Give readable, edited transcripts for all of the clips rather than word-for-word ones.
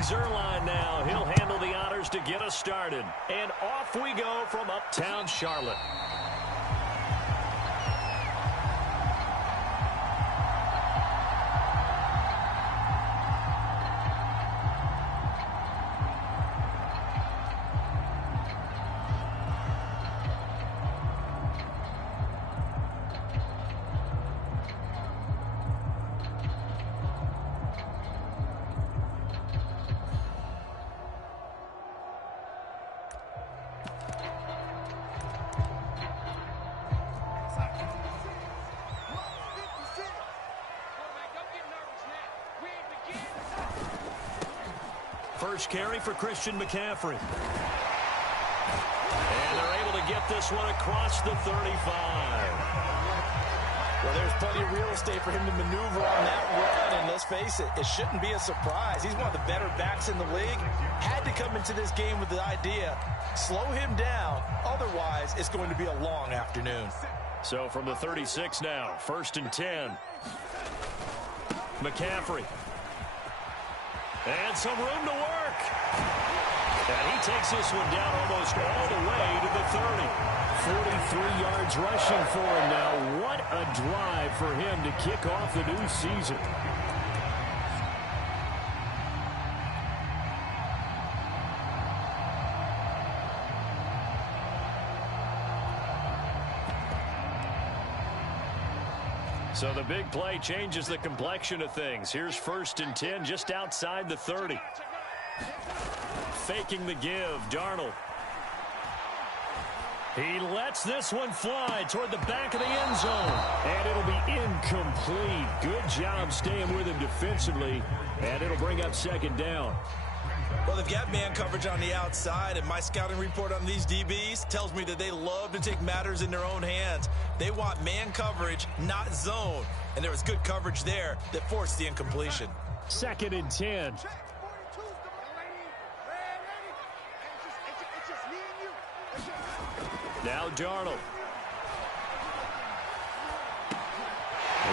Zerline now. He'll handle the honors to get us started. And off we go from uptown Charlotte. First carry for Christian McCaffrey. And they're able to get this one across the 35. Well, there's plenty of real estate for him to maneuver on that run, and let's face it, it shouldn't be a surprise. He's one of the better backs in the league. Had to come into this game with the idea, slow him down, otherwise it's going to be a long afternoon. So from the 36 now, 1st and 10. McCaffrey. And some room to work. And he takes this one down almost all the way to the 30. 43 yards rushing for him now. What a drive for him to kick off the new season. So the big play changes the complexion of things. Here's 1st and 10 just outside the 30. Faking the give, Darnold. He lets this one fly toward the back of the end zone. And it'll be incomplete. Good job staying with him defensively. And it'll bring up 2nd down. Well, they've got man coverage on the outside, and my scouting report on these DBs tells me that they love to take matters in their own hands. They want man coverage, not zone. And there was good coverage there that forced the incompletion. 2nd and 10. Now Darnold.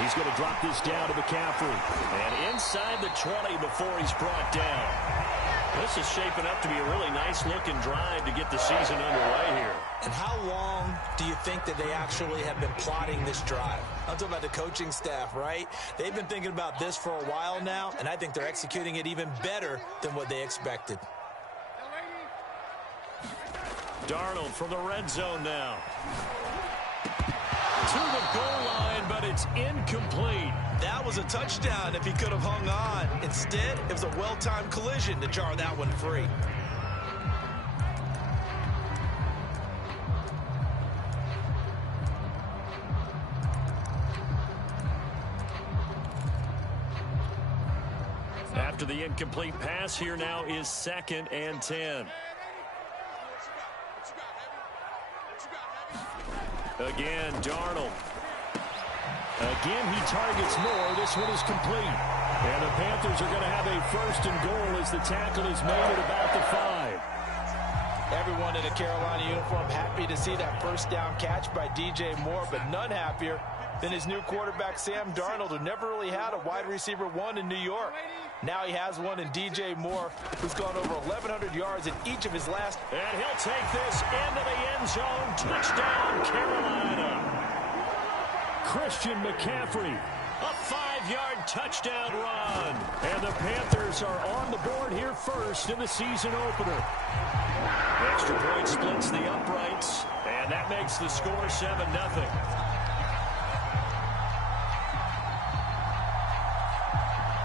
He's going to drop this down to McCaffrey. And inside the 20 before he's brought down. This is shaping up to be a really nice-looking drive to get the season underway here. And how long do you think that they actually have been plotting this drive? I'm talking about the coaching staff, right? They've been thinking about this for a while now, and I think they're executing it even better than what they expected. Darnold from the red zone now. To the goal line, but it's incomplete. That was a touchdown if he could have hung on. Instead, it was a well-timed collision to jar that one free. After the incomplete pass, here now is 2nd and 10. Again, Darnold. Again, he targets more. This one is complete. And the Panthers are going to have a 1st and goal as the tackle is made at about the 5. Everyone in a Carolina uniform happy to see that first down catch by DJ Moore, but none happier than his new quarterback, Sam Darnold, who never really had a wide receiver one in New York. Now he has one in DJ Moore, who's gone over 1,100 yards in each of his last. And he'll take this into the end zone. Touchdown, Carolina. Christian McCaffrey, a 5-yard touchdown run. And the Panthers are on the board here first in the season opener. Extra point splits the uprights, and that makes the score 7-0.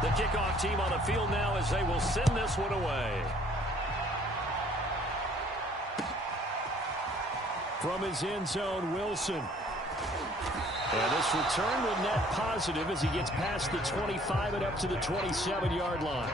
The kickoff team on the field now as they will send this one away. From his end zone, Wilson. And this return will net positive as he gets past the 25 and up to the 27-yard line.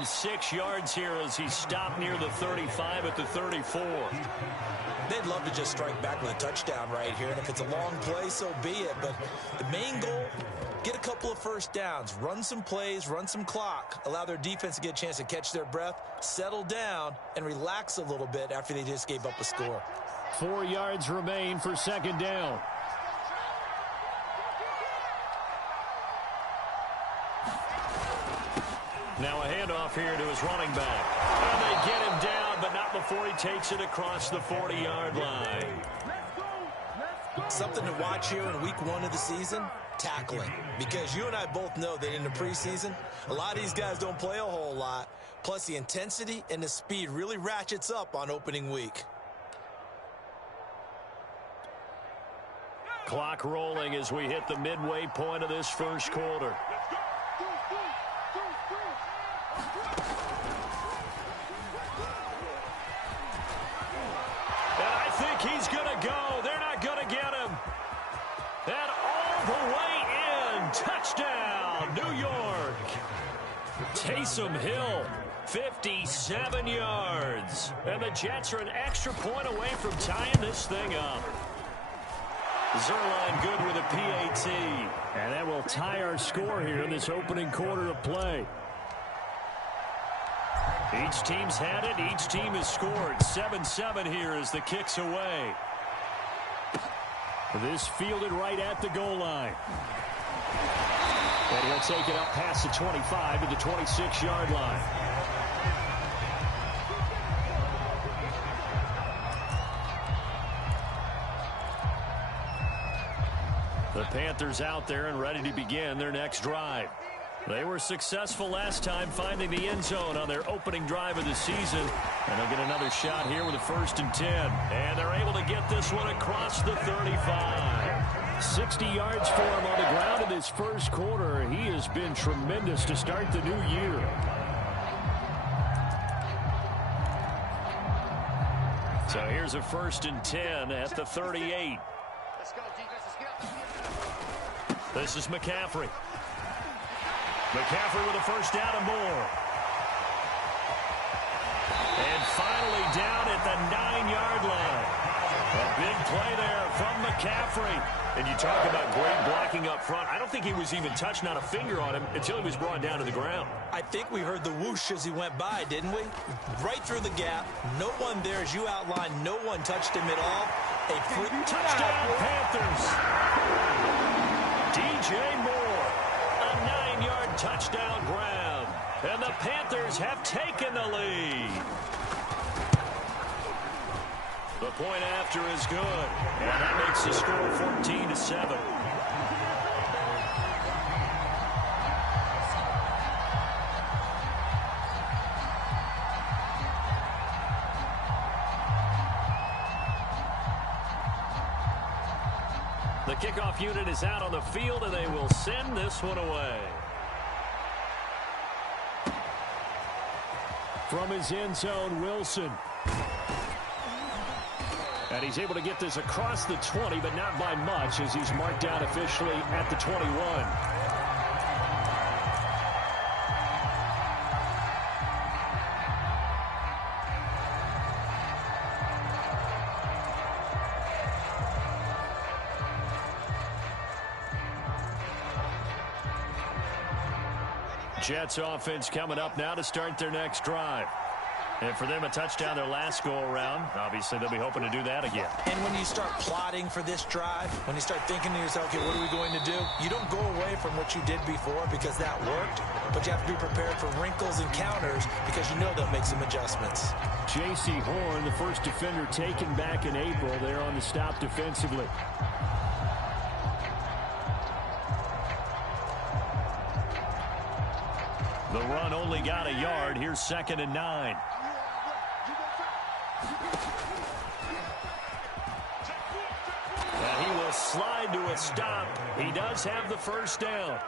him 6 yards here as he stopped near the 35 at the 34. They'd love to just strike back with a touchdown right here, and if it's a long play, so be it. But the main goal, get a couple of first downs, run some plays, run some clock, allow their defense to get a chance to catch their breath, settle down, and relax a little bit after they just gave up a score. 4 yards remain for second down. Now a handoff here to his running back. And they get him down, but not before he takes it across the 40-yard line. Something to watch here in week 1 of the season, tackling. Because you and I both know that in the preseason, a lot of these guys don't play a whole lot. Plus the intensity and the speed really ratchets up on opening week. Clock rolling as we hit the midway point of this first quarter. He's going to go. They're not going to get him. And all the way in. Touchdown, New York. Taysom Hill, 57 yards. And the Jets are an extra point away from tying this thing up. Zerline good with a PAT. And that will tie our score here in this opening quarter of play. Each team's had it. Each team has scored. 7-7 here as the kick's away. This fielded right at the goal line. And he'll take it up past the 25 to the 26-yard line. The Panthers out there and ready to begin their next drive. They were successful last time finding the end zone on their opening drive of the season. And they'll get another shot here with a 1st and 10. And they're able to get this one across the 35. 60 yards for him on the ground in this first quarter. He has been tremendous to start the new year. So here's a 1st and 10 at the 38. Let's go, defense. Let's get up. This is McCaffrey. McCaffrey with a 1st down and more. And finally down at the 9-yard line. A big play there from McCaffrey. And you talk about great blocking up front. I don't think he was even touched, not a finger on him, until he was brought down to the ground. I think we heard the whoosh as he went by, didn't we? Right through the gap. No one there, as you outlined. No one touched him at all. A touchdown, Panthers. DJ Moore. A 9-yard touchdown grab. And the Panthers have taken the lead. The point after is good. And that makes the score 14-7. The kickoff unit is out on the field, and they will send this one away. From his end zone, Wilson. And he's able to get this across the 20, but not by much, as he's marked down officially at the 21. Jets offense coming up now to start their next drive. And for them, a touchdown their last go-around. Obviously, they'll be hoping to do that again. And when you start plotting for this drive, when you start thinking to yourself, okay, what are we going to do? You don't go away from what you did before because that worked, but you have to be prepared for wrinkles and counters because you know they'll make some adjustments. J.C. Horn, the first defender taken back in April, there on the stop defensively. The run only got a yard. Here's 2nd and 9. And he will slide to a stop. He does have the 1st down.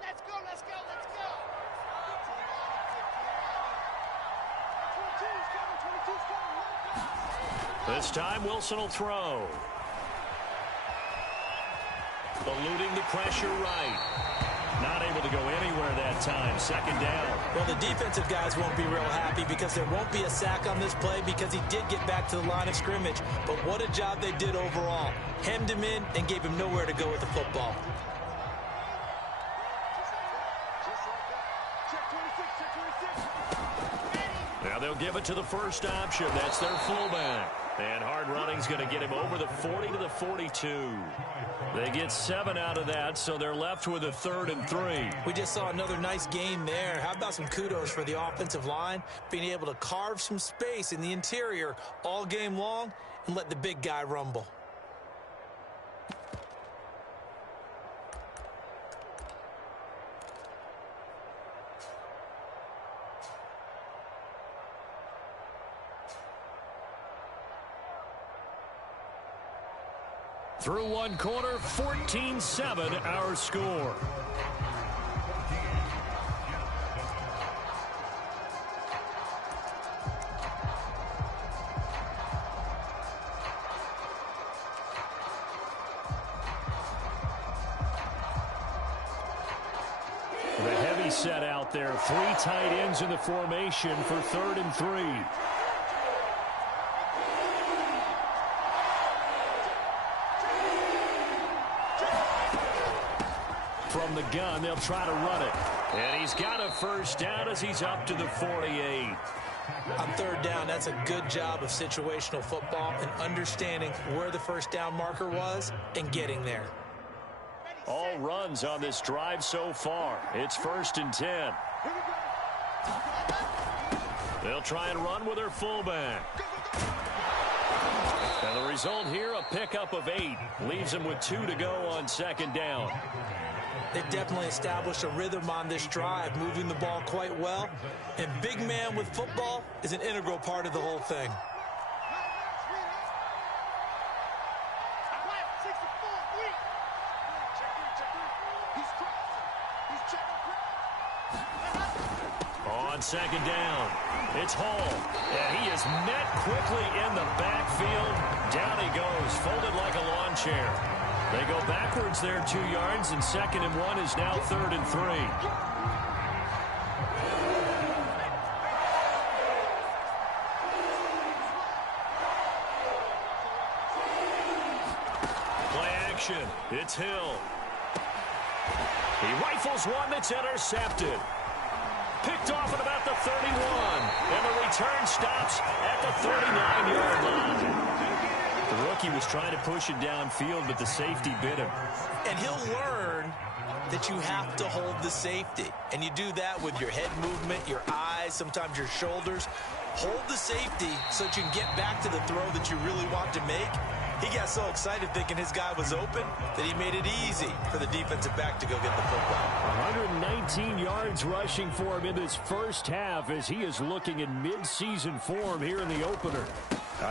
Let's go, let's go, let's go. This time Wilson will throw. Eluding the pressure right. Not able to go anywhere that time. Second down. Well, the defensive guys won't be real happy because there won't be a sack on this play because he did get back to the line of scrimmage. But what a job they did overall. Hemmed him in and gave him nowhere to go with the football. Now they'll give it to the first option. That's their fullback. And hard running's going to get him over the 40 to the 42. They get 7 out of that, so they're left with a 3rd and 3. We just saw another nice game there. How about some kudos for the offensive line, being able to carve some space in the interior all game long and let the big guy rumble. Through one quarter, 14-7 our score. The heavy set out there. 3 tight ends in the formation for 3rd and 3. From the gun, they'll try to run it. And he's got a first down as he's up to the 48. On 3rd down, that's a good job of situational football and understanding where the first down marker was and getting there. All runs on this drive so far. It's 1st and 10. They'll try and run with their fullback. And the result here, a pickup of 8. Leaves them with 2 to go on 2nd down. They've definitely established a rhythm on this drive, moving the ball quite well. And big man with football is an integral part of the whole thing. On 2nd down, it's Hall. And he is met quickly in the backfield. Down he goes, folded like a lawn chair. They go backwards there 2 yards, and 2nd and 1 is now 3rd and 3. Play action. It's Hill. He rifles one that's intercepted. Picked off at about the 31. And the return stops at the 39-yard line. The rookie was trying to push it downfield, but the safety bit him. And he'll learn that you have to hold the safety. And you do that with your head movement, your eyes, sometimes your shoulders. Hold the safety so that you can get back to the throw that you really want to make. He got so excited thinking his guy was open that he made it easy for the defensive back to go get the football. 119 yards rushing for him in this first half as he is looking in mid-season form here in the opener.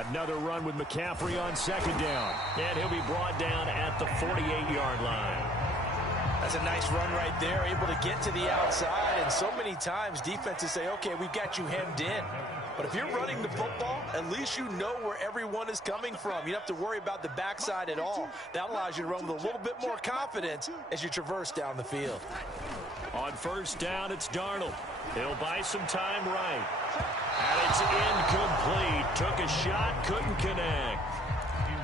Another run with McCaffrey on 2nd down. And he'll be brought down at the 48-yard line. That's a nice run right there, able to get to the outside. And so many times defenses say, okay, we've got you hemmed in. But if you're running the football, at least you know where everyone is coming from. You don't have to worry about the backside at all. That allows you to run with a little bit more confidence as you traverse down the field. On 1st down, it's Darnold. He'll buy some time right. And it's incomplete. Took a shot, couldn't connect.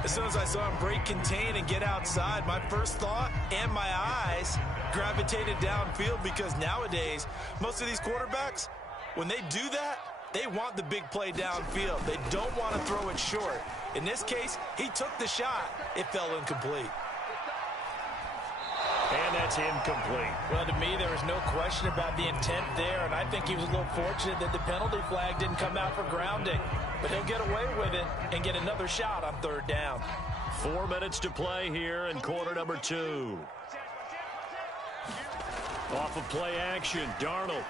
As soon as I saw him break contain and get outside, my first thought and my eyes gravitated downfield because nowadays, most of these quarterbacks, when they do that, they want the big play downfield. They don't want to throw it short. In this case, he took the shot. It fell incomplete. And that's incomplete. Well, to me, there was no question about the intent there, and I think he was a little fortunate that the penalty flag didn't come out for grounding. But he'll get away with it and get another shot on 3rd down. 4 minutes to play here in quarter number 2. Off of play action, Darnold.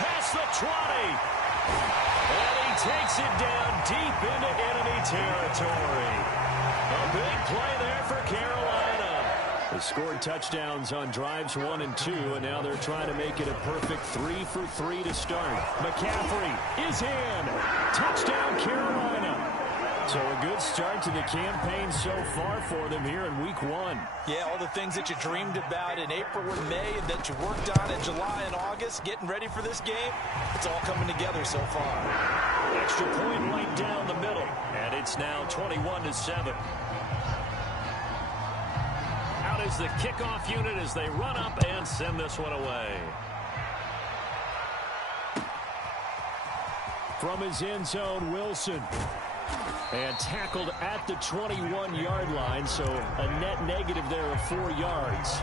Past the 20. And he takes it down deep into enemy territory. A big play there for Carolina. They scored touchdowns on drives 1 and 2, and now they're trying to make it a perfect 3 for 3 to start. McCaffrey is in. Touchdown, Carolina. So a good start to the campaign so far for them here in week 1. Yeah, all the things that you dreamed about in April and May and that you worked on in July and August, getting ready for this game, it's all coming together so far. Extra point right down the middle, and it's now 21-7. Out is the kickoff unit as they run up and send this one away. From his end zone, Wilson. And tackled at the 21-yard line, so a net negative there of 4 yards.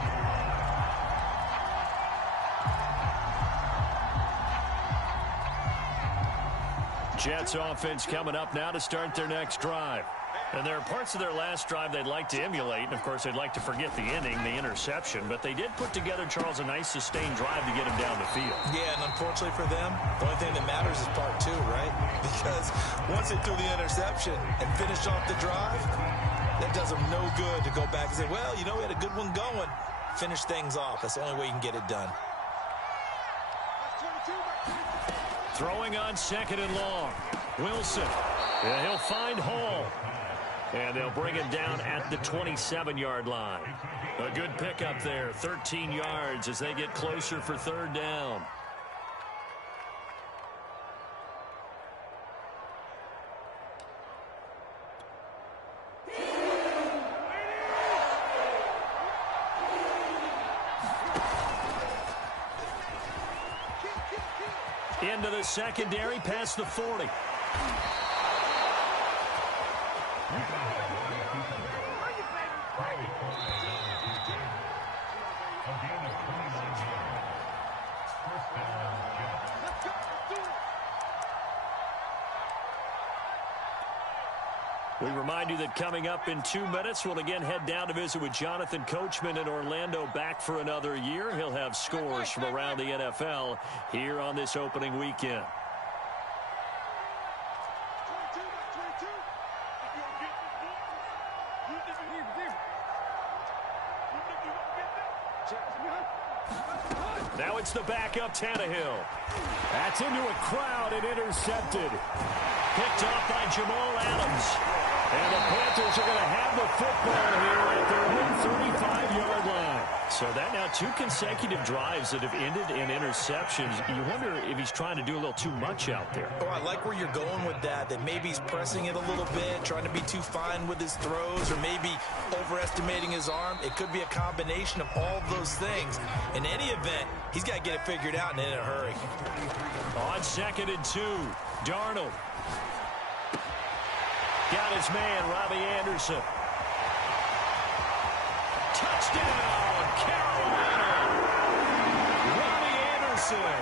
Jets offense coming up now to start their next drive. And there are parts of their last drive they'd like to emulate. And, of course, they'd like to forget the inning, the interception. But they did put together, Charles, a nice sustained drive to get him down the field. Yeah, and unfortunately for them, the only thing that matters is part 2, right? Because once they threw the interception and finished off the drive, that does them no good to go back and say, well, you know, we had a good one going. Finish things off. That's the only way you can get it done. Throwing on 2nd and long. Wilson. Yeah, he'll find Hall. And they'll bring him down at the 27-yard line. A good pickup there, 13 yards as they get closer for 3rd down. Into the secondary, past the 40. We remind you that coming up in 2 minutes, we'll again head down to visit with Jonathan Coachman in Orlando, back for another year. He'll have scores from around the NFL here on this opening weekend. Now it's the backup Tannehill. That's into a crowd and intercepted. Picked off by Jamal Adams. And the Panthers are going to have the football here at their own 35-yard line. So that now 2 consecutive drives that have ended in interceptions. You wonder if he's trying to do a little too much out there. Oh, I like where you're going with that maybe he's pressing it a little bit, trying to be too fine with his throws, or maybe overestimating his arm. It could be a combination of all of those things. In any event, he's got to get it figured out and in a hurry. On 2nd and 2, Darnold. Got his man, Robbie Anderson. Touchdown, Carolina. Robbie Anderson,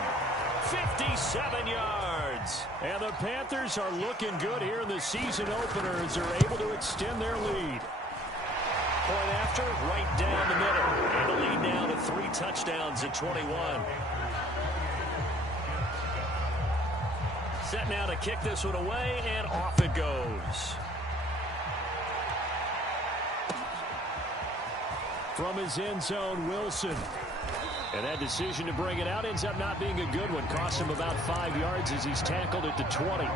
57 yards. And the Panthers are looking good here in the season opener as they're able to extend their lead. Point after, right down the middle. And the lead now to 3 touchdowns at 21. Set now to kick this one away, and off it goes. From his end zone, Wilson. And that decision to bring it out ends up not being a good one. Costs him about 5 yards as he's tackled at the 20.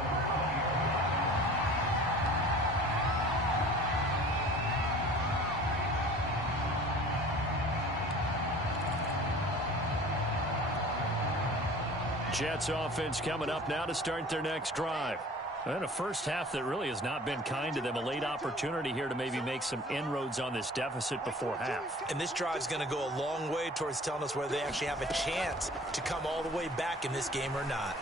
Jets offense coming up now to start their next drive. And a first half that really has not been kind to them. A late opportunity here to maybe make some inroads on this deficit before half. And this drive's going to go a long way towards telling us whether they actually have a chance to come all the way back in this game or not.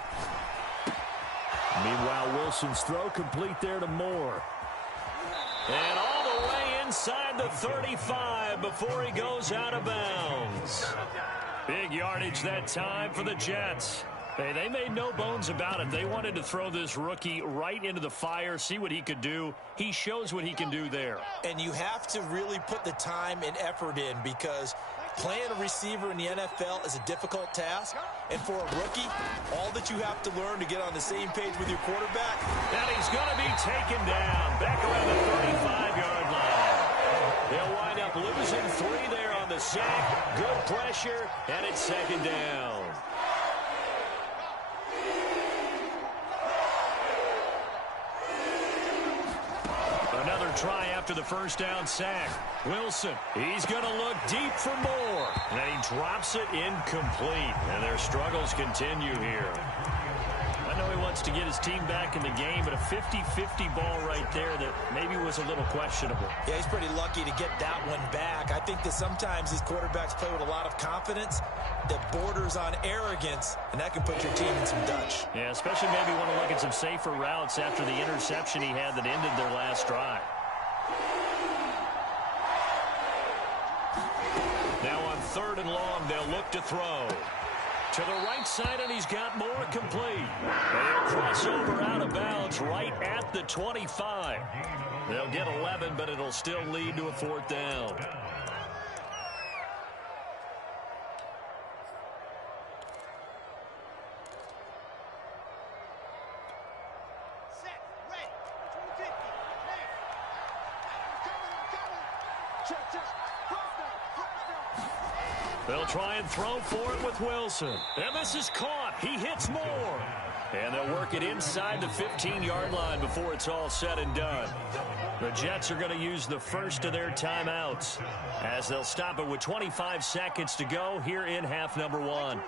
Meanwhile, Wilson's throw complete there to Moore. And all the way inside the 35 before he goes out of bounds. Big yardage that time for the Jets. Hey, they made no bones about it. They wanted to throw this rookie right into the fire, see what he could do. He shows what he can do there. And you have to really put the time and effort in, because playing a receiver in the NFL is a difficult task. And for a rookie, all that you have to learn to get on the same page with your quarterback. And he's going to be taken down back around the 35-yard line. They'll wind up up losing 3 there on the sack. Good pressure, and it's second down. Another try after the first down sack. Wilson, he's going to look deep for more. And he drops it incomplete. And their struggles continue here. I know he wants to get his team back in the game, but a 50-50 ball right there that maybe was a little questionable. Yeah, he's pretty lucky to get that one back. I think that sometimes these quarterbacks play with a lot of confidence that borders on arrogance, and that can put your team in some Dutch. Yeah, especially maybe want to look at some safer routes after the interception he had that ended their last drive. Now on 3rd and long, they'll look to throw. To the right side, and he's got more complete. They'll cross over out of bounds right at the 25. They'll get 11, but it'll still lead to a 4th down. They'll try and throw for it with Wilson. And this is caught. He hits more. And they'll work it inside the 15-yard line before it's all said and done. The Jets are going to use the first of their timeouts as they'll stop it with 25 seconds to go here in half number 1.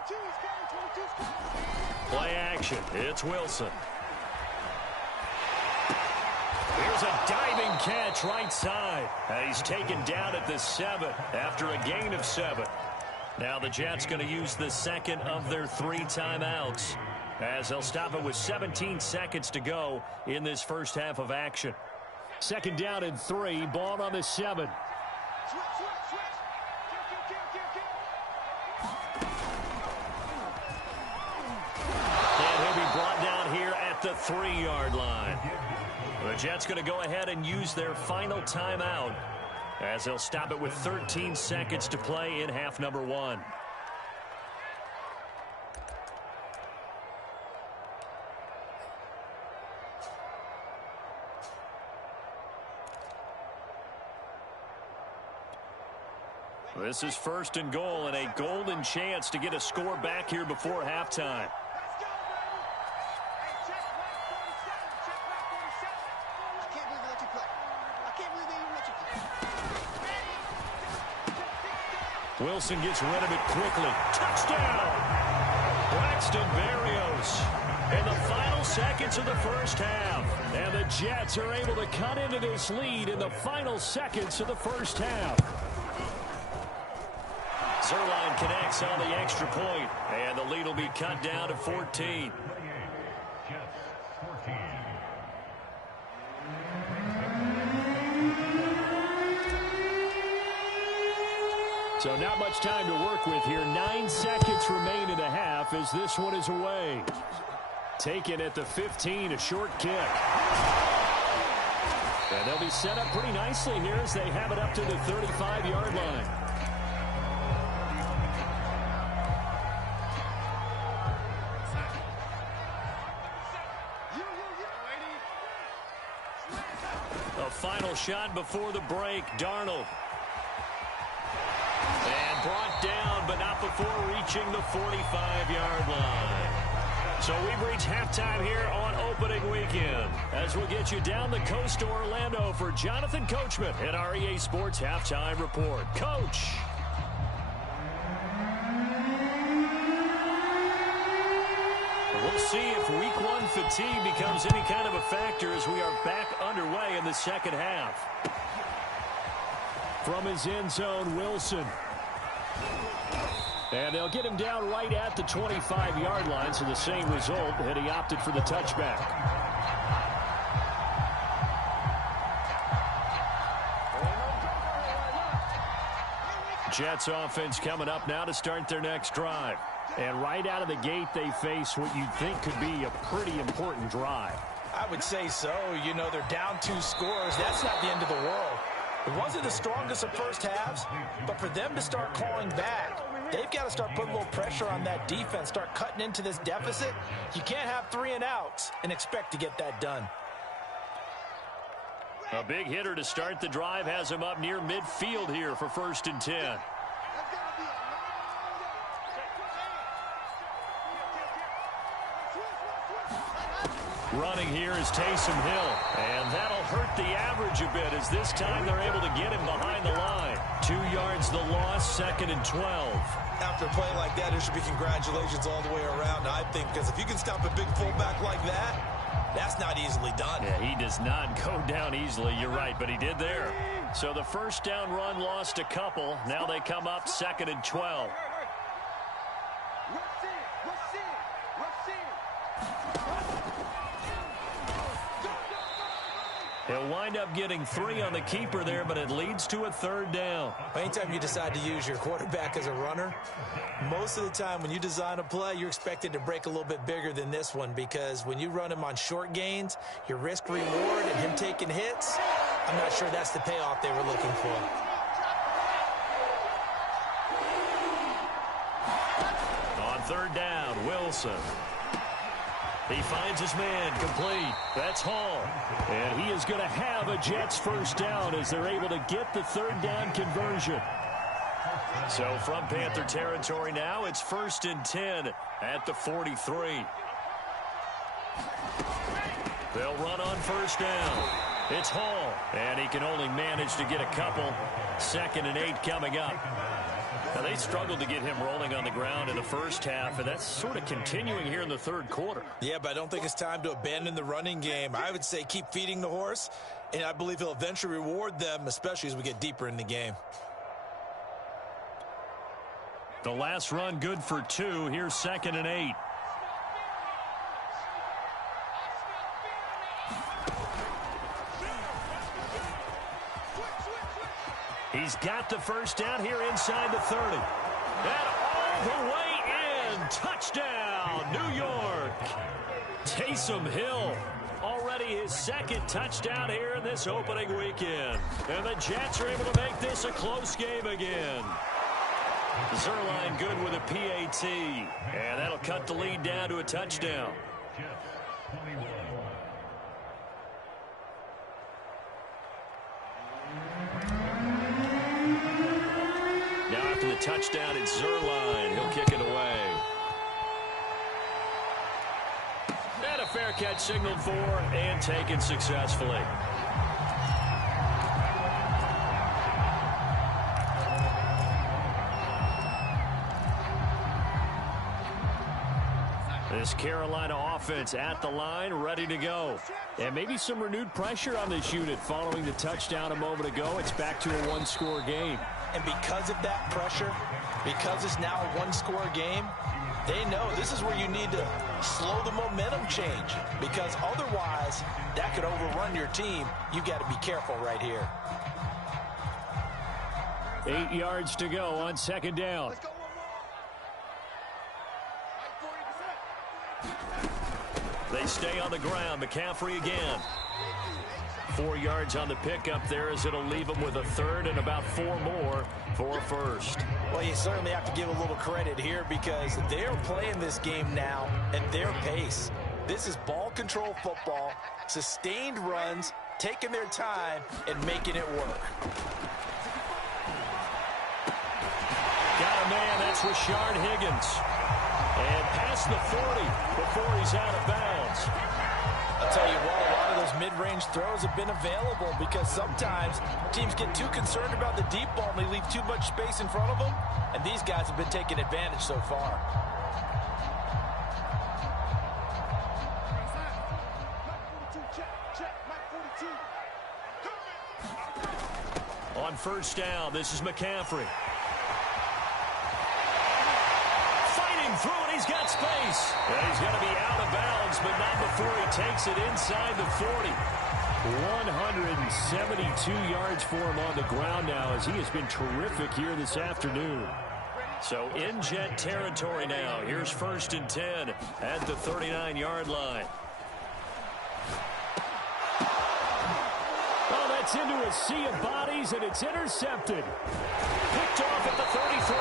Play action. It's Wilson. Here's a diving catch right side. And he's taken down at the 7 after a gain of 7. Now the Jets going to use the second of their 3 timeouts as they'll stop it with 17 seconds to go in this first half of action. 2nd down and 3, ball on the 7. And he'll be brought down here at the 3-yard line. The Jets going to go ahead and use their final timeout as they'll stop it with 13 seconds to play in half number 1. This is 1st and goal and a golden chance to get a score back here before halftime. Wilson gets rid of it quickly. Touchdown! Braxton Berrios in the final seconds of the first half. And the Jets are able to cut into this lead in the final seconds of the first half. Zerline connects on the extra point, and the lead will be cut down to 14. So not much time to work with here. 9 seconds remain in the half as this one is away. Taken at the 15, a short kick. And they'll be set up pretty nicely here as they have it up to the 35-yard line. A final shot before the break. Darnold. And brought down, but not before reaching the 45-yard line. So we've reached halftime here on opening weekend as we'll get you down the coast to Orlando for Jonathan Coachman at our EA Sports Halftime Report. Coach. We'll see if week 1 fatigue becomes any kind of a factor as we are back underway in the second half. From his end zone, Wilson. And they'll get him down right at the 25-yard line, so the same result, and he opted for the touchback. Jets offense coming up now to start their next drive. And right out of the gate, they face what you'd think could be a pretty important drive. I would say so. You know, they're down 2 scores. That's not the end of the world. It wasn't the strongest of first halves, but for them to start clawing back, they've got to start putting a little pressure on that defense, start cutting into this deficit. You can't have 3 and outs and expect to get that done. A big hitter to start the drive has him up near midfield here for 1st and 10. Running here is Taysom Hill, and that'll hurt the average a bit as this time they're able to get him behind the line. 2 yards the loss, 2nd and 12. After a play like that, there should be congratulations all the way around, I think, because if you can stop a big fullback like that, that's not easily done. Yeah, he does not go down easily, you're right, but he did there. So the first down run lost a couple. Now they come up 2nd and 12. He'll wind up getting 3 on the keeper there, but it leads to a 3rd down. Anytime you decide to use your quarterback as a runner, most of the time when you design a play, you're expected to break a little bit bigger than this one, because when you run him on short gains, your risk-reward and him taking hits, I'm not sure that's the payoff they were looking for. On 3rd down, Wilson. He finds his man, complete. That's Hall. And he is going to have a Jets first down as they're able to get the 3rd down conversion. So from Panther territory now, it's 1st and 10 at the 43. They'll run on 1st down. It's Hall, and he can only manage to get a couple. 2nd and 8 coming up. Now, they struggled to get him rolling on the ground in the first half, and that's sort of continuing here in the 3rd quarter. Yeah, but I don't think it's time to abandon the running game. I would say keep feeding the horse, and I believe he'll eventually reward them, especially as we get deeper in the game. The last run good for 2. Here's 2nd and 8. He's got the first down here inside the 30. And all the way in. Touchdown, New York. Taysom Hill. Already his 2nd touchdown here in this opening weekend. And the Jets are able to make this a close game again. Zerline good with a PAT. And that'll cut the lead down to a touchdown. The touchdown, it's Zerline. He'll kick it away. And a fair catch signaled for and taken successfully. This Carolina offense at the line, ready to go. And maybe some renewed pressure on this unit following the touchdown a moment ago. It's back to a 1-score game. And because of that pressure, because it's now a 1-score game, they know this is where you need to slow the momentum change, because otherwise that could overrun your team. You got to be careful right here. 8 yards to go on 2nd down. They stay on the ground. McCaffrey again. 4 yards on the pickup there as it'll leave them with a 3rd and about 4 more for a 1st. Well, you certainly have to give a little credit here because they're playing this game now at their pace. This is ball control football, sustained runs, taking their time and making it work. Got a man, that's Rashard Higgins. And past the 40 before he's out of bounds. I'll tell you what, a lot of those mid-range throws have been available because sometimes teams get too concerned about the deep ball and they leave too much space in front of them, and these guys have been taking advantage so far. On 1st down, this is McCaffrey. Through and he's got space. And he's going to be out of bounds, but not before he takes it inside the 40. 172 yards for him on the ground now as he has been terrific here this afternoon. So in Jet territory now. Here's 1st and 10 at the 39-yard line. Oh, that's into a sea of bodies, and it's intercepted. Picked off at the 33,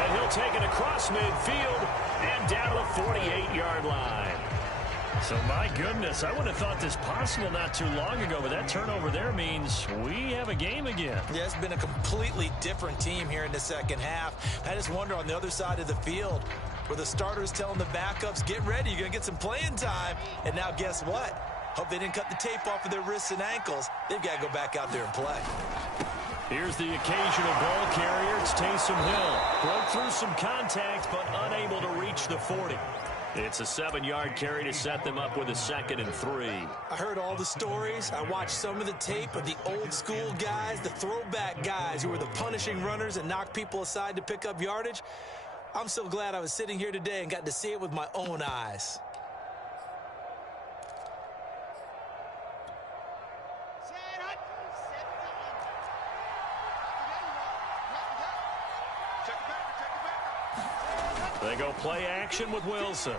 and he'll take it across midfield and down to the 48-yard line. So, my goodness, I wouldn't have thought this possible not too long ago, but that turnover there means we have a game again. Yeah, it's been a completely different team here in the second half. I just wonder on the other side of the field where the starters telling the backups, get ready, you're going to get some playing time. And now guess what? Hope they didn't cut the tape off of their wrists and ankles. They've got to go back out there and play. Here's the occasional ball carrier. It's Taysom Hill. Broke through some contact, but unable to reach the 40. It's a 7-yard carry to set them up with a 2nd and 3. I heard all the stories. I watched some of the tape of the old school guys, the throwback guys who were the punishing runners and knocked people aside to pick up yardage. I'm so glad I was sitting here today and got to see it with my own eyes. They go play action with Wilson.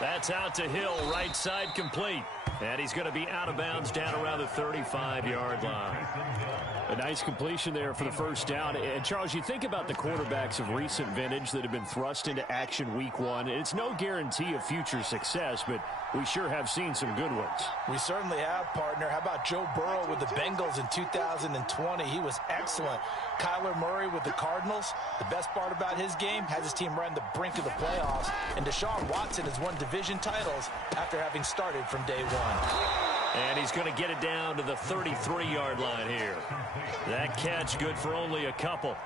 That's out to Hill, right side complete. And he's going to be out of bounds down around the 35-yard line. A nice completion there for the first down. And, Charles, you think about the quarterbacks of recent vintage that have been thrust into action week 1. It's no guarantee of future success, but we sure have seen some good ones. We certainly have, partner. How about Joe Burrow with the Bengals in 2020? He was excellent. Kyler Murray with the Cardinals. The best part about his game has his team right on the brink of the playoffs. And Deshaun Watson has won division titles after having started from day 1. And he's going to get it down to the 33-yard line here. That catch good for only a couple.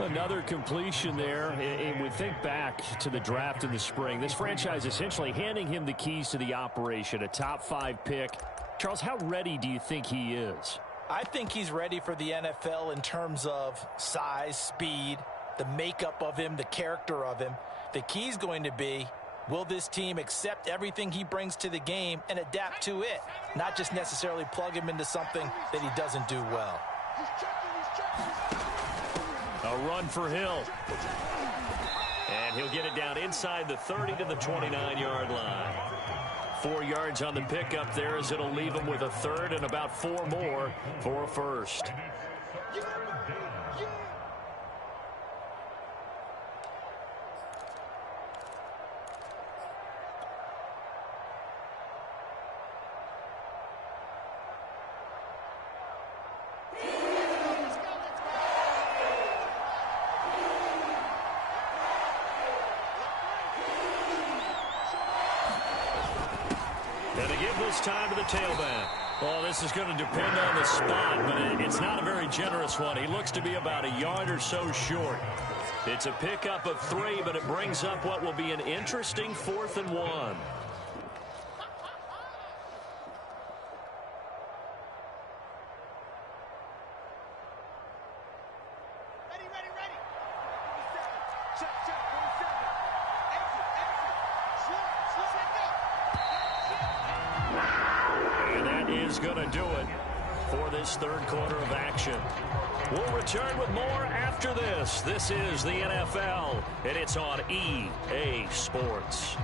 Another completion there. And we think back to the draft in the spring. This franchise essentially handing him the keys to the operation, a top 5 pick. Charles, how ready do you think he is? I think he's ready for the NFL in terms of size, speed, the makeup of him, the character of him. The key's going to be, will this team accept everything he brings to the game and adapt to it, not just necessarily plug him into something that he doesn't do well. A run for Hill. And he'll get it down inside the 30 to the 29-yard line. 4 yards on the pickup there as it'll leave him with a 3rd and about 4 more for a 1st. Time to the tailback. Well, this is going to depend on the spot, but it's not a very generous one. He looks to be about a yard or so short. It's a pickup of 3, but it brings up what will be an interesting 4th and 1. Going to do it for this 3rd quarter of action. We'll return with more after this. This is the NFL, and it's on EA Sports.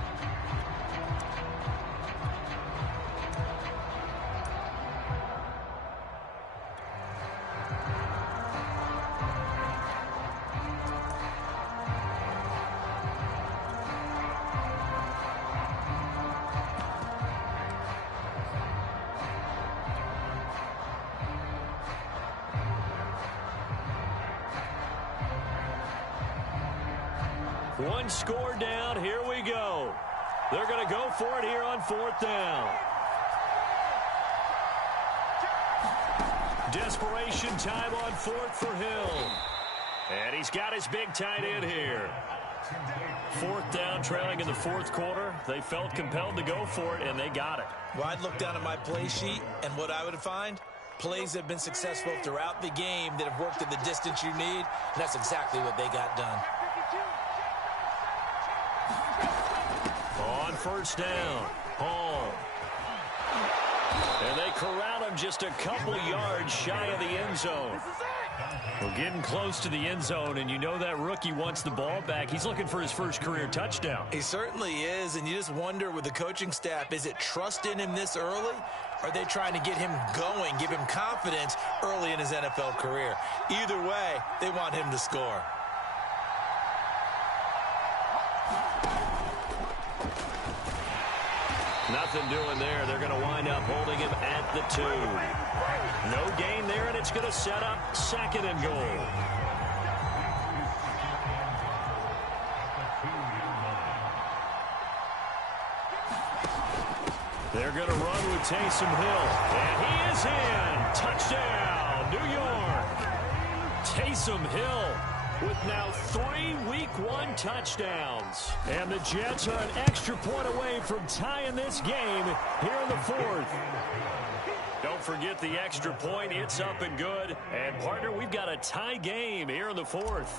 One score down. Here we go. They're going to go for it here on 4th down. Desperation time on 4th for Hill. And he's got his big tight end here. 4th down, trailing in the 4th quarter. They felt compelled to go for it, and they got it. Well, I'd look down at my play sheet, and what I would find, plays that have been successful throughout the game that have worked at the distance you need, and that's exactly what they got done. On 1st down, Hall. And they corral him just a couple yards shy of the end zone. We're getting close to the end zone, and you know that rookie wants the ball back. He's looking for his first career touchdown. He certainly is, and you just wonder with the coaching staff, is it trust in him this early? Or are they trying to get him going, give him confidence early in his NFL career? Either way, they want him to score. Nothing doing there. They're going to wind up holding him at the 2. No gain there, and it's going to set up 2nd and goal. They're going to run with Taysom Hill. And he is in. Touchdown, New York. Taysom Hill with now 3 Week 1 touchdowns. And the Jets are an extra point away from tying this game here in the 4th. Don't forget the extra point. It's up and good. And, partner, we've got a tie game here in the 4th.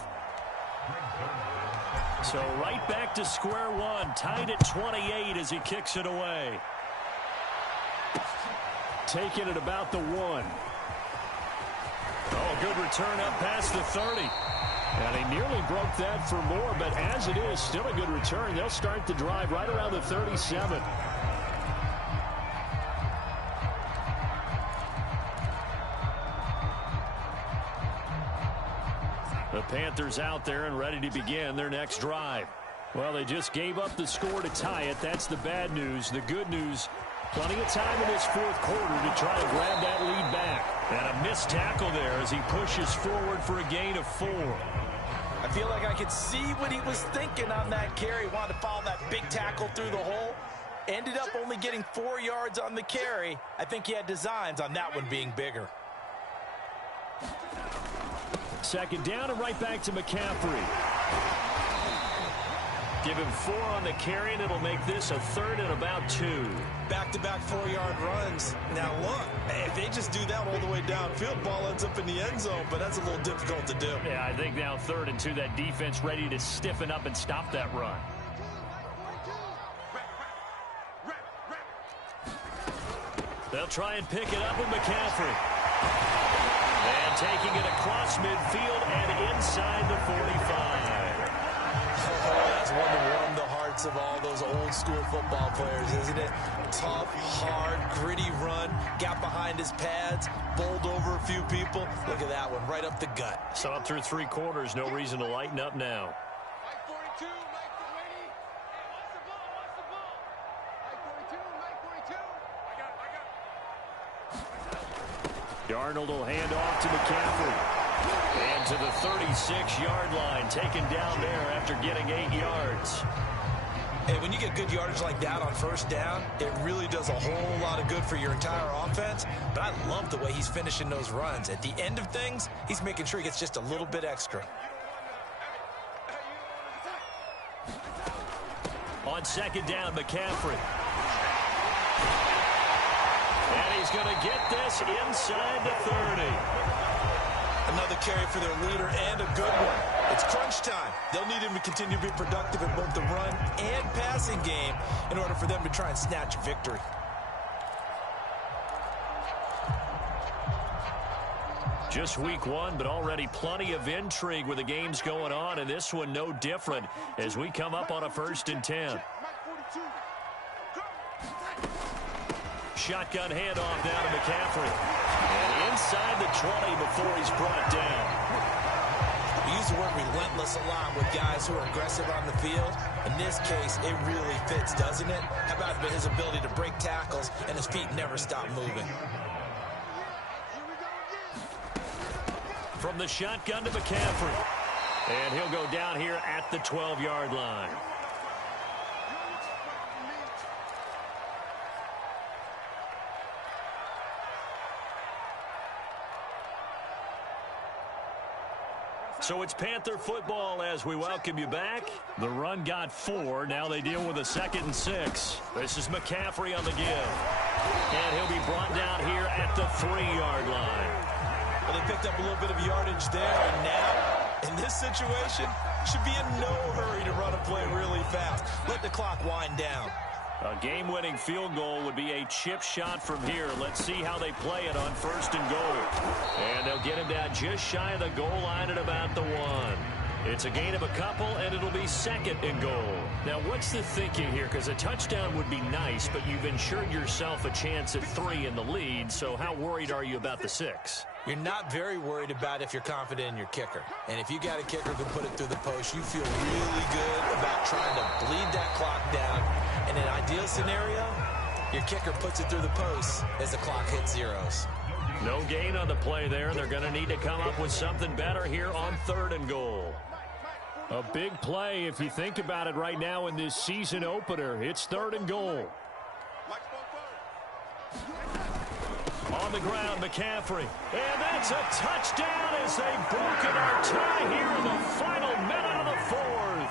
So right back to square one. Tied at 28 as he kicks it away. Taking it about the 1. Oh, good return up past the 30. And he nearly broke that for more, but as it is, still a good return. They'll start the drive right around the 37. The Panthers out there and ready to begin their next drive. Well, they just gave up the score to tie it. That's the bad news. The good news, plenty of time in this 4th quarter to try to grab that lead back. And a missed tackle there as he pushes forward for a gain of 4. I feel like I could see what he was thinking on that carry. Wanted to follow that big tackle through the hole. Ended up only getting 4 yards on the carry. I think he had designs on that one being bigger. 2nd down and right back to McCaffrey. Give him 4 on the carry, and it'll make this a 3rd and about 2. Back-to-back 4-yard runs. Now, look, if they just do that all the way downfield, ball ends up in the end zone, but that's a little difficult to do. Yeah, I think now 3rd and 2, that defense ready to stiffen up and stop that run. They'll try and pick it up with McCaffrey. And taking it across midfield and inside the 45. That's one to warm the hearts of all those old-school football players, isn't it? Tough, hard, gritty run, got behind his pads, bowled over a few people. Look at that one, right up the gut. So up through 3 quarters, no reason to lighten up now. Mike 42, Mike 20. Hey, what's the ball? What's the ball? Mike 42, Mike 42. I got it. Darnold will hand off to McCaffrey. And to the 36-yard line, taken down there after getting 8 yards. Hey, when you get good yardage like that on 1st down, it really does a whole lot of good for your entire offense. But I love the way he's finishing those runs. At the end of things, he's making sure he gets just a little bit extra. On 2nd down, McCaffrey. And he's going to get this inside the 30. Another carry for their leader and a good one. It's crunch time. They'll need him to continue to be productive in both the run and passing game in order for them to try and snatch victory. Just week 1, but already plenty of intrigue with the games going on, and this one no different as we come up on a 1st and 10. Shotgun handoff now to McCaffrey. And inside the 20 before he's brought down. We use the word relentless a lot with guys who are aggressive on the field. In this case, it really fits, doesn't it? How about his ability to break tackles and his feet never stop moving? From the shotgun to McCaffrey. And he'll go down here at the 12-yard line. So it's Panther football as we welcome you back. The run got 4. Now they deal with a 2nd and 6. This is McCaffrey on the give. And he'll be brought down here at the 3-yard line. Well, they picked up a little bit of yardage there, and now, in this situation, should be in no hurry to run a play really fast. Let the clock wind down. A game-winning field goal would be a chip shot from here. Let's see how they play it on 1st and goal. And they'll get him down just shy of the goal line at about the 1. It's a gain of a couple, and it'll be 2nd and goal. Now, what's the thinking here? Because a touchdown would be nice, but you've ensured yourself a chance at 3 in the lead, so how worried are you about the 6? You're not very worried about if you're confident in your kicker. And if you got a kicker who can put it through the post, you feel really good about trying to bleed that clock down. In an ideal scenario, Your kicker puts it through the post as the clock hits zeros. No gain on the play there. They're going to need to come up with something better here on 3rd and goal. A big play if you think about it right now in this season opener. It's 3rd and goal. On the ground, McCaffrey. And that's a touchdown as they've broken our tie here in the final minute of the 4th.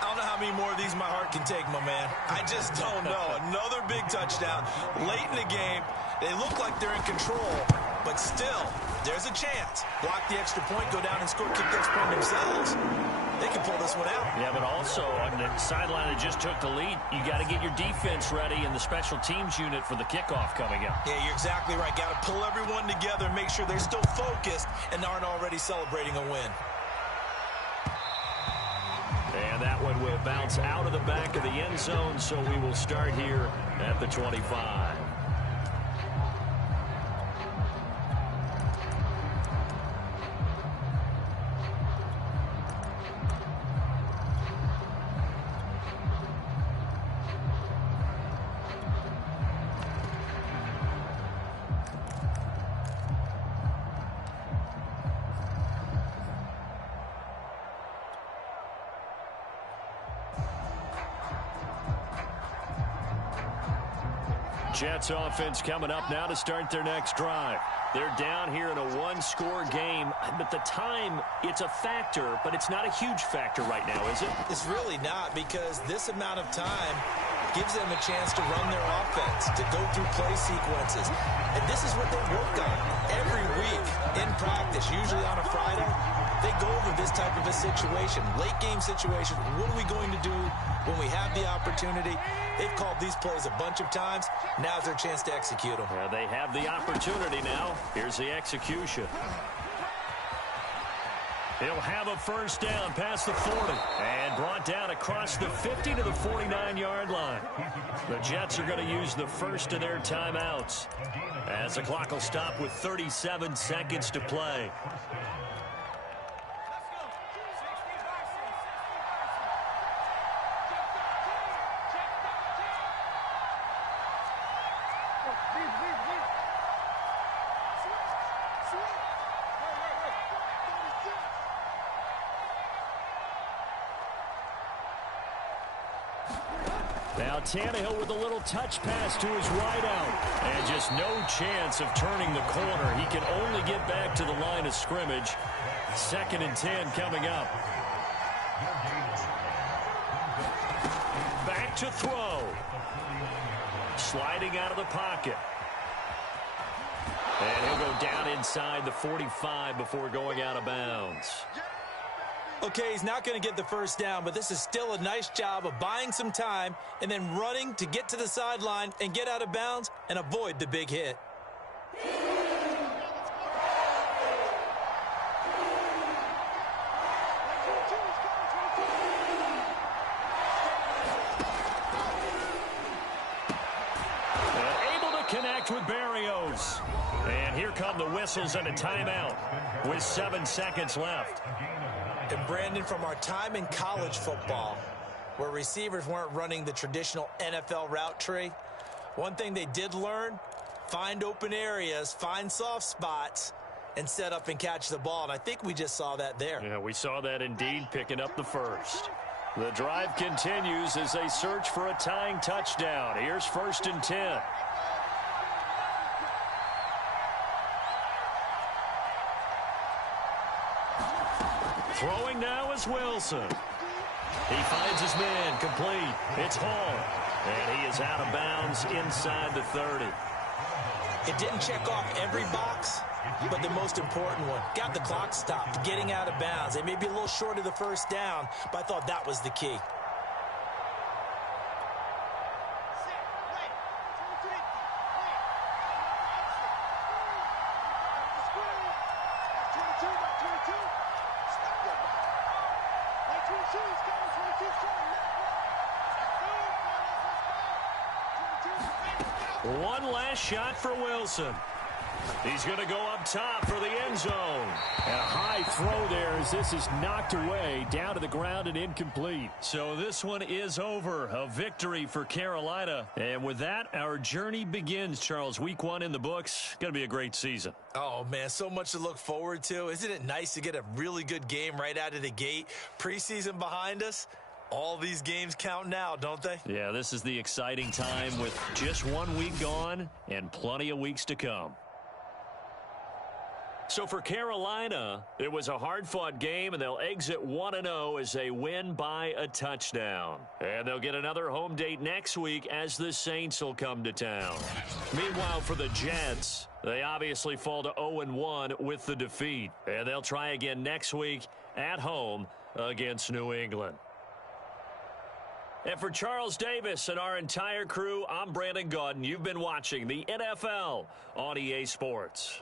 I don't know how many more of these my heart can take, my man. I just don't know. Another big touchdown late in the game. They look like they're in control, but still, there's a chance. Block the extra point, go down and score, kick the extra point themselves. They can pull this one out. Yeah, but also on the sideline that just took the lead, you got to get your defense ready in the special teams unit for the kickoff coming up. Yeah, you're exactly right. Got to pull everyone together and make sure they're still focused and aren't already celebrating a win. And that one will bounce out of the back of the end zone, so we will start here at the 25. Jets offense coming up now to start their next drive. They're down here in a one-score game, but the time, it's a factor, but it's not a huge factor right now, is it? It's really not, because this amount of time gives them a chance to run their offense, to go through play sequences. And this is what they work on every week in practice, usually on a Friday. They go over this type of a situation, late game situation. What are we going to do when we have the opportunity? They've called these plays a bunch of times. Now's their chance to execute them. Yeah, they have the opportunity now. Here's the execution. He'll have a first down past the 40 and brought down across the 50 to the 49-yard line. The Jets are going to use the first of their timeouts as the clock will stop with 37 seconds to play. Now Tannehill with a little touch pass to his wideout. And just no chance of turning the corner. He can only get back to the line of scrimmage. 2nd and 10 coming up. Back to throw. Sliding out of the pocket. And he'll go down inside the 45 before going out of bounds. Okay, he's not going to get the first down, but this is still a nice job of buying some time and then running to get to the sideline and get out of bounds and avoid the big hit. And able to connect with Barrios. And here come the whistles and a timeout with 7 seconds left. And Brandon, from our time in college football, where receivers weren't running the traditional NFL route tree, one thing they did learn, find open areas, find soft spots, and set up and catch the ball. And I think we just saw that there. Yeah, we saw that indeed, picking up the first. The drive continues as they search for a tying touchdown. Here's 1st and 10. Throwing now is Wilson. He finds his man complete. It's Hall. And he is out of bounds inside the 30. It didn't check off every box, but the most important one. Got the clock stopped, getting out of bounds. They may be a little short of the first down, but I thought that was the key. One last shot for Wilson. He's going to go up top for the end zone. And a high throw there as this is knocked away, down to the ground and incomplete. So this one is over. A victory for Carolina. And with that, our journey begins, Charles. Week 1 in the books. Going to be a great season. Oh, man, so much to look forward to. Isn't it nice to get a really good game right out of the gate? Preseason behind us. All these games count now, don't they? Yeah, this is the exciting time with just 1 week gone and plenty of weeks to come. So for Carolina, it was a hard-fought game, and they'll exit 1-0 as they win by a touchdown. And they'll get another home date next week as the Saints will come to town. Meanwhile, for the Jets, they obviously fall to 0-1 with the defeat. And they'll try again next week at home against New England. And for Charles Davis and our entire crew, I'm Brandon Gaudin. You've been watching the NFL on EA Sports.